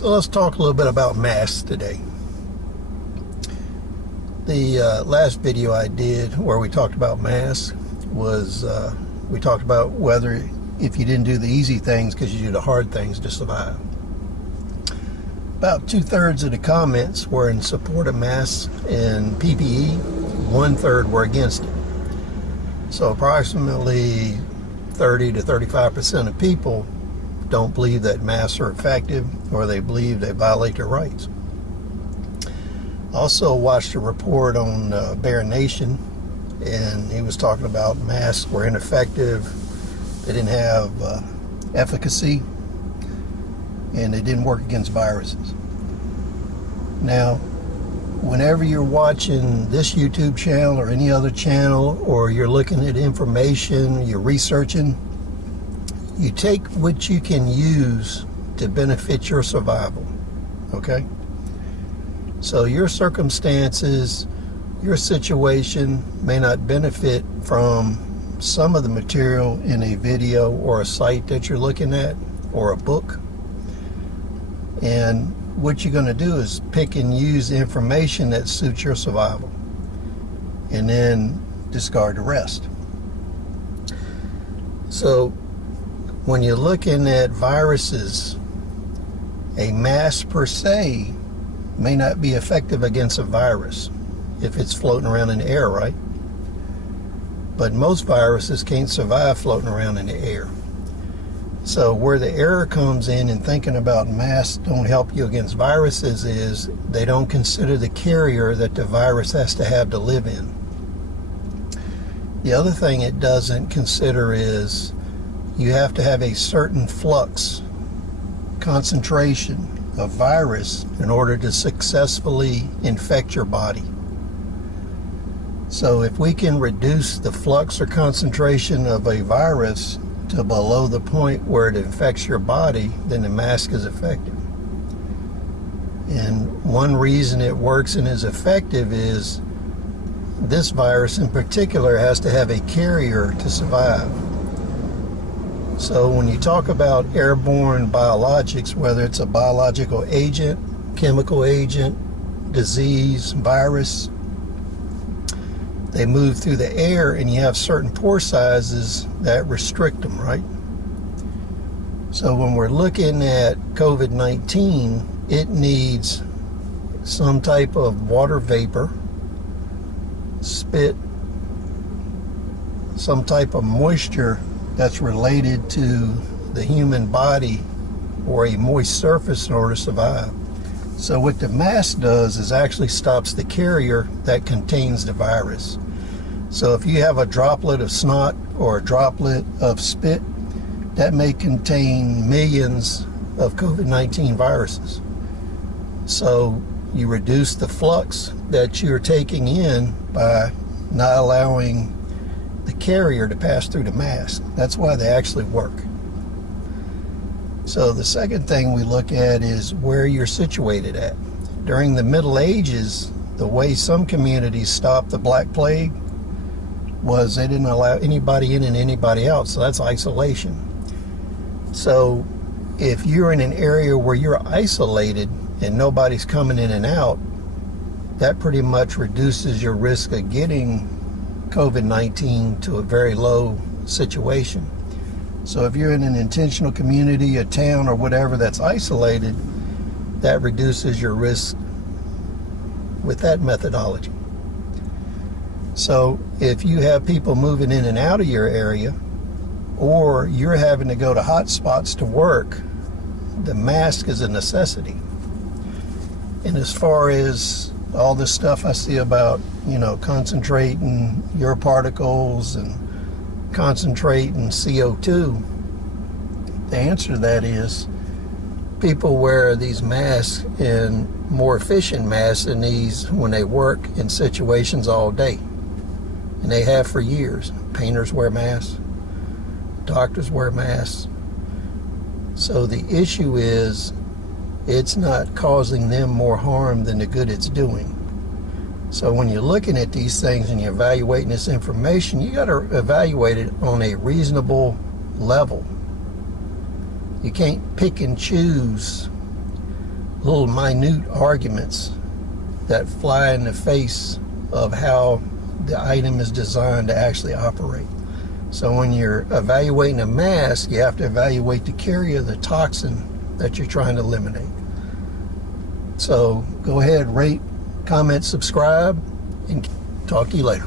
So let's talk a little bit about masks today. The last video I did where we talked about masks was we talked about whether if you didn't do the easy things because you do the hard things to survive. About 2/3 of the comments were in support of masks and PPE, 1/3 were against it. So approximately 30 to 35% of people don't believe that masks are effective, or they believe they violate their rights. Also watched a report on Bear Nation, and he was talking about masks were ineffective, they didn't have efficacy, and they didn't work against viruses. Now, whenever you're watching this YouTube channel or any other channel, or you're looking at information, you're researching, you take what you can use to benefit your survival, okay? So your circumstances, your situation may not benefit from some of the material in a video or a site that you're looking at, or a book. And what you're going to do is pick and use information that suits your survival, and then discard the rest. So when you're looking at viruses, a mask per se may not be effective against a virus if it's floating around in the air, right? But most viruses can't survive floating around in the air. So where the error comes in thinking about masks don't help you against viruses is they don't consider the carrier that the virus has to have to live in. The other thing it doesn't consider is you have to have a certain flux concentration of virus in order to successfully infect your body. So if we can reduce the flux or concentration of a virus to below the point where it infects your body, then the mask is effective. And one reason it works and is effective is this virus in particular has to have a carrier to survive. So when you talk about airborne biologics, whether it's a biological agent, chemical agent, disease, virus, they move through the air, and you have certain pore sizes that restrict them, right? So when we're looking at COVID-19, it needs some type of water vapor, spit, some type of moisture that's related to the human body, or a moist surface in order to survive. So what the mask does is actually stops the carrier that contains the virus. So if you have a droplet of snot or a droplet of spit, that may contain millions of COVID-19 viruses. So you reduce the flux that you're taking in by not allowing the carrier to pass through the mask. That's why they actually work. So the second thing we look at is where you're situated at. During the Middle Ages, the way some communities stopped the Black Plague was they didn't allow anybody in and anybody out, so that's isolation. So if you're in an area where you're isolated and nobody's coming in and out, that pretty much reduces your risk of getting COVID-19 to a very low situation. So if you're in an intentional community, a town, or whatever that's isolated, that reduces your risk with that methodology. So if you have people moving in and out of your area, or you're having to go to hot spots to work, the mask is a necessity. And as far as all this stuff I see about, concentrating your particles and concentrating CO2, the answer to that is people wear these masks, and more efficient masks than these, when they work in situations all day. And they have for years. Painters wear masks, doctors wear masks. So the issue is it's not causing them more harm than the good it's doing. So when you're looking at these things and you're evaluating this information, you got to evaluate it on a reasonable level. You can't pick and choose little minute arguments that fly in the face of how the item is designed to actually operate. So when you're evaluating a mask, you have to evaluate the carrier of the toxin that you're trying to eliminate. So go ahead, rate, comment, subscribe, and talk to you later.